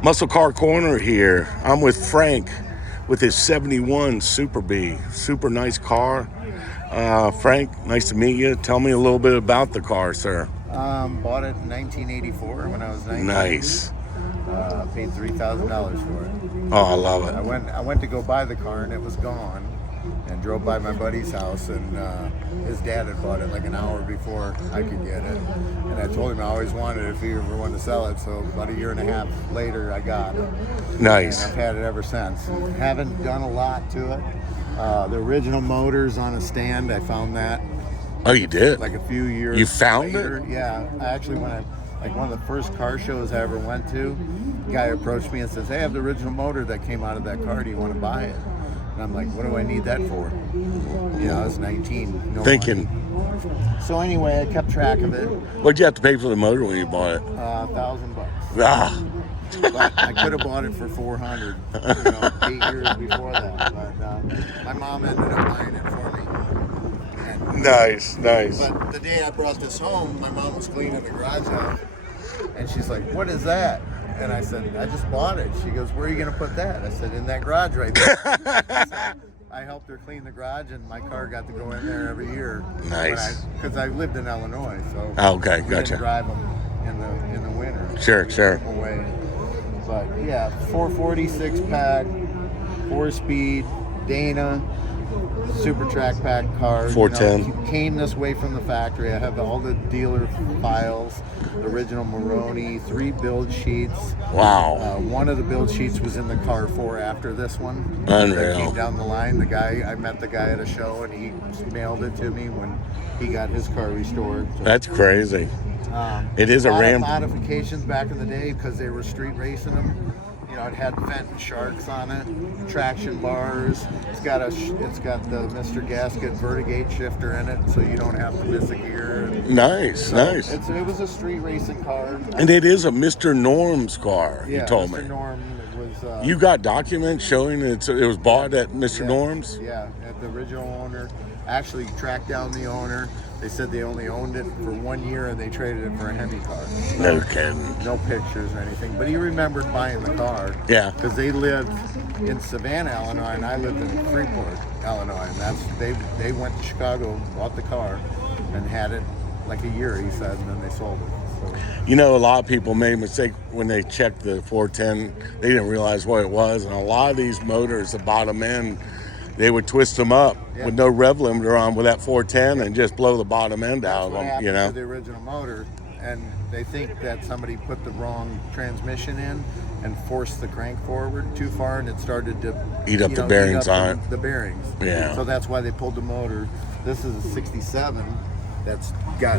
Muscle Car Corner here. I'm with Frank with his 71 Super B. Super nice car. Frank, nice to meet you. Tell me a little bit about the car, sir. Bought it in 1984 when I was 19. Nice. Paid $3,000 for it. Oh, I love I it. went to go buy the car and it was gone, and drove by my buddy's house, and his dad had bought it like an hour before I could get it. And I told him I always wanted it if he ever wanted to sell it. So about a year and a half later, I got it. Nice. And I've had it ever since. Haven't done a lot to it. The original motor's on a stand. I found that Oh, you did? like a few years. You found later. it? Yeah, I actually like one of the first car shows I ever went to, the guy approached me and says, "Hey, I have the original motor that came out of that car. Do you want to buy it?" And I'm like, "What do I need that for?" I was 19. No Thinking. money. So anyway, I kept track of it. What'd you have to pay for the motor when you bought it? $1,000. Ah, But I could have bought it for $400, 8 years before that. But my mom ended up buying it for me. And, nice. but the day I brought this home, my mom was cleaning the garage out, and she's like, "What is that?" And I said, "I just bought it." She goes, "Where are you going to put that?" I said, "In that garage right there." So I helped her clean the garage, and my car got to go in there every year. Nice. Because I lived in Illinois, so Okay, we gotcha. didn't drive them in the winter. Sure. Away. But yeah, 440 6-pack, 4-speed, Dana, super track pack cars. 410. Came this way from the factory. I have all the dealer files, original Maroni, 3 build sheets. Wow. One of the build sheets was in the car after this one. Unreal. That came down the line. I met the guy at a show, and he mailed it to me when he got his car restored. So, That's crazy. It is a lot Ram. of modifications back in the day because they were street racing them. It had Fenton Sharks on it, traction bars. It's got the Mr. Gasket Vertigate shifter in it, so you don't have to miss a gear. Nice. It was a street racing car. And it is a Mr. Norm's car, Yeah, you told Mr. me. Norm was. You got documents showing it was bought at Mr. Norm's? Yeah, at the original owner. Actually tracked down the owner. They said they only owned it for 1 year, and they traded it for a Hemi car. No kidding. No pictures or anything, but he remembered buying the car. Yeah. Because they lived in Savannah, Illinois, and I lived in Freeport, Illinois, and they went to Chicago, bought the car, and had it like a year, he said, and then they sold it. So, A lot of people made a mistake when they checked the 410. They didn't realize what it was, and a lot of these motors, the bottom end, they would twist them up with no rev limiter on with that 410 and just blow the bottom end out of what them. happened to the original motor, and they think that somebody put the wrong transmission in and forced the crank forward too far, and it started to Eat up the bearings on it. The bearings. Yeah. So that's why they pulled the motor. This is a 67 that's got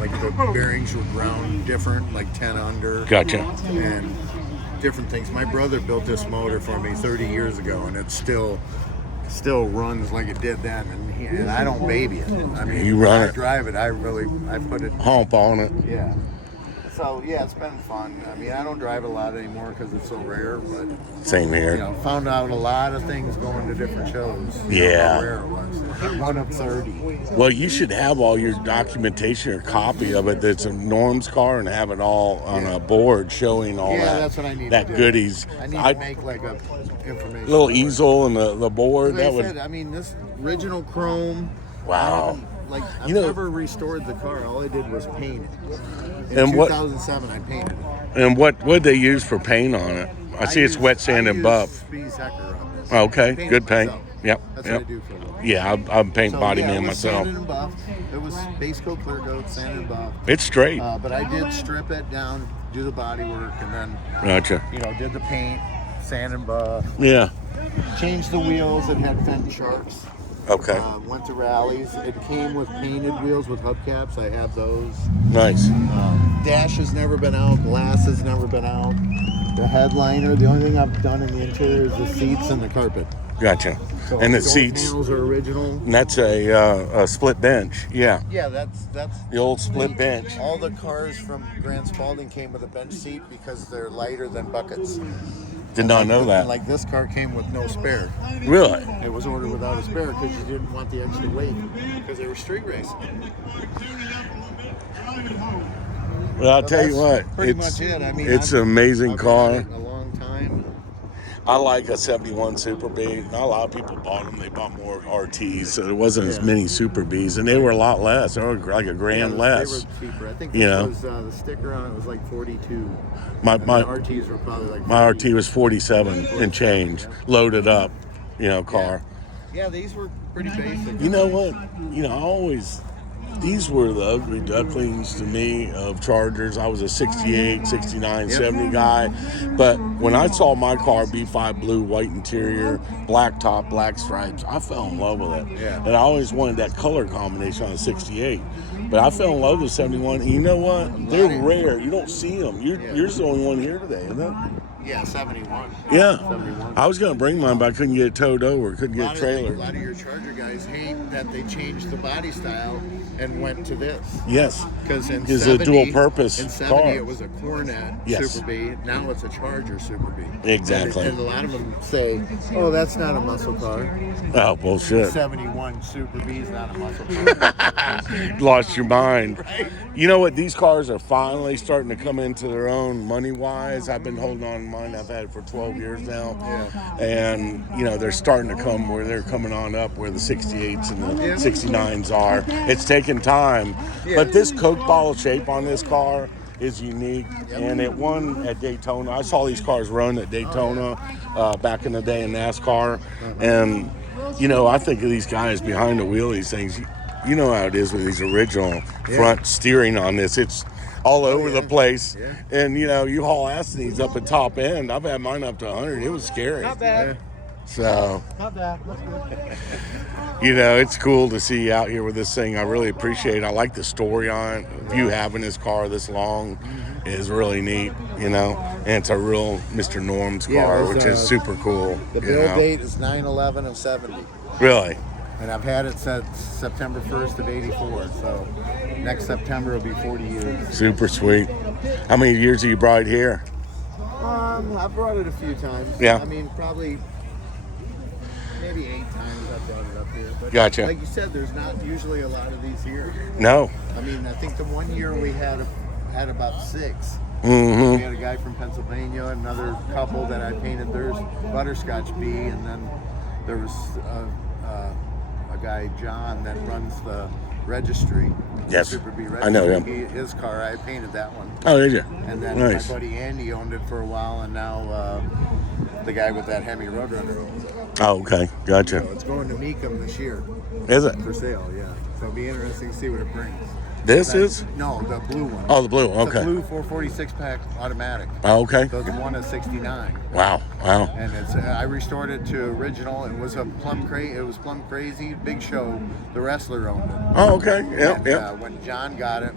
like the bearings were ground different, like 10 under. Gotcha. And different things. My brother built this motor for me 30 years ago, and it's still runs like it did then, and I don't baby it. I mean, You run I it. drive it. I put it. Hump on it. Yeah. So yeah, it's been fun. I mean, I don't drive a lot anymore because it's so rare, but Same here. found out a lot of things going to different shows. Yeah. How rare it was. One of 30. Well, you should have all your documentation or copy of it that's a Norm's car and have it all on a board showing all Yeah, that. that's what I need that to do. goodies. I need to make like a information. little board. easel and the board. Like That I would. said, I mean, this original chrome. Wow. I've never restored the car. All I did was paint it. In And 2007, I painted it. And what would they use for paint on it? I see it's wet sand and buff. Spies Hecker on this. Okay, Paint good it paint. myself. Yep. That's yep. what I do for a living. Yeah, I'm paint So, body yeah, man it was myself. sanded and buffed. It was base coat, clear coat, sanded and buffed. It's straight. But I did strip it down, do the body work, and then Gotcha. did the paint, sand and buff. Yeah. Changed the wheels. It had Fenton Sharks. Okay. Went to rallies. It came with painted wheels with hubcaps. I have those. Nice. Dash has never been out. Glass has never been out. The headliner. The only thing I've done in the interior is the seats and the carpet. Gotcha. So And the door seats. panels are original. And that's a split bench. Yeah. Yeah, that's The old split bench. All the cars from Grand Spalding came with a bench seat because they're lighter than buckets. Did not know that. Like this car came with no spare. Really? It was ordered without a spare because you didn't want the extra weight because they were street racing. Well, I'll So tell you that's what. pretty It's much it. I mean, it's an amazing I've car. had it a long I like a 71 Super B. Not a lot of people bought them. They bought more RTs, so there wasn't as many Super Bs, and they were a lot less. They were like a grand less. They were cheaper. I think You this know. was the sticker on it was like 42. My And my the RTs were probably like my 40. RT was 47 and change, loaded up, car. Yeah, these were pretty basic. You know what? These were the ugly ducklings to me of Chargers. I was a 68, 69, 70 guy. But when I saw my car, B5 blue, white interior, black top, black stripes, I fell in love with it. Yeah. And I always wanted that color combination on a 68. But I fell in love with 71. And you know what? They're rare. You don't see them. You're the only one here today, isn't it? Yeah, 71. Yeah. 71. I was going to bring mine, but I couldn't get it towed over. Couldn't get a A trailer. lot of your Charger guys hate that they changed the body style and went to this. Yes. Because in It's 70, a dual purpose in 70 car. it was a Coronet Yes. Super B. Now it's a Charger Super B. Exactly. And a lot of them say, "Oh, that's not a muscle car." Oh, bullshit. 71 Super B is not a muscle car. Lost your mind. Right? You know what? These cars are finally starting to come into their own money-wise. I've been holding on to mine. I've had it for 12 years now. Yeah. And, they're starting to come where they're coming on up where the 68s and the 69s are. It's taking time. Yeah. But this Coke bottle shape on this car is unique, and it won at Daytona. I saw these cars run at Daytona back in the day in NASCAR, and I think of these guys behind the wheel, these things. You know how it is with these original front steering on this. It's all over the place, and you haul ass in these up at top end. I've had mine up to 100. It was scary. Not bad. So. Not bad. That's good. It's cool to see you out here with this thing. I really appreciate it. I like the story on it. You having this car this long is really neat, And it's a real Mr. Norm's car, it was, which is super cool. The build date is 9/11 of 70. Really? And I've had it since September 1st of 84. So next September will be 40 years. Super sweet. How many years have you brought it here? I've brought it a few times. Yeah. I mean, probably maybe 8 times I've brought it up here. But Gotcha. like you said, there's not usually a lot of these here. No. I mean, I think the one year we had about 6. Mm-hmm. We had a guy from Pennsylvania, another couple that I painted theirs Butterscotch B, and then there was a guy, John, that runs the registry. Yes. Super B registry. I know him. His car, I painted that one. Oh, did you? And then Nice. my buddy Andy owned it for a while, and now the guy with that Hemi Roadrunner owns it. Oh, okay. Gotcha. So it's going to Mecum this year Is it? for sale, yeah. So it'll be interesting to see what it brings. This is? No, the blue one. Oh, the blue. The Okay. blue 446 pack automatic. Oh, okay. So it's one of 69. Wow. And it's I restored it to original. It was Plum Crazy Big Show. The wrestler owned it. Oh, okay. Yep. And, Yep. when John got it,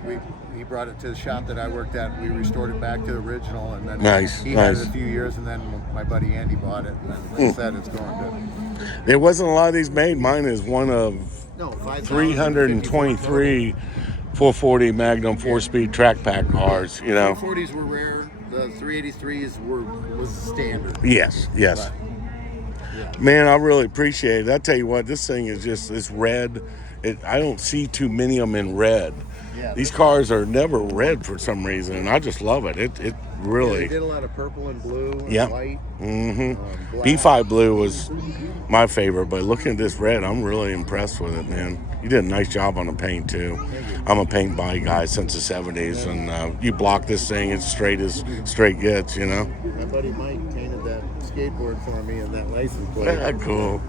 he brought it to the shop that I worked at. We restored it back to the original, and then Nice, he had nice. it a few years, and then my buddy Andy bought it. And then, like I said, it's going good. There wasn't a lot of these made. Mine is one of No, 323 440 Magnum 4-speed track pack cars, 440s were rare. The 383s was standard. Yes. But, Man, I really appreciate it. I tell you what, this thing is just, it's red. I don't see too many of them in red. Yeah, These cars are never red for some reason, and I just love it. It they really, did a lot of purple and blue and Yep. white. mm-hmm. Black. B5 blue was my favorite, but looking at this red, I'm really impressed with it, man. You did a nice job on the paint, too. I'm a paint by guy since the 70s, and you block this thing as straight gets, My buddy Mike painted that skateboard for me and that license plate. Cool.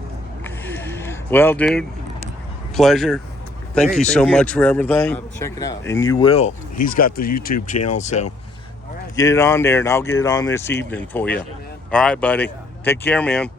Well, dude, pleasure. Thank Hey, you so thank you. much for everything. Check it out. And you will. He's got the YouTube channel, so get it on there, and I'll get it on this evening for you. All right, buddy. Take care, man.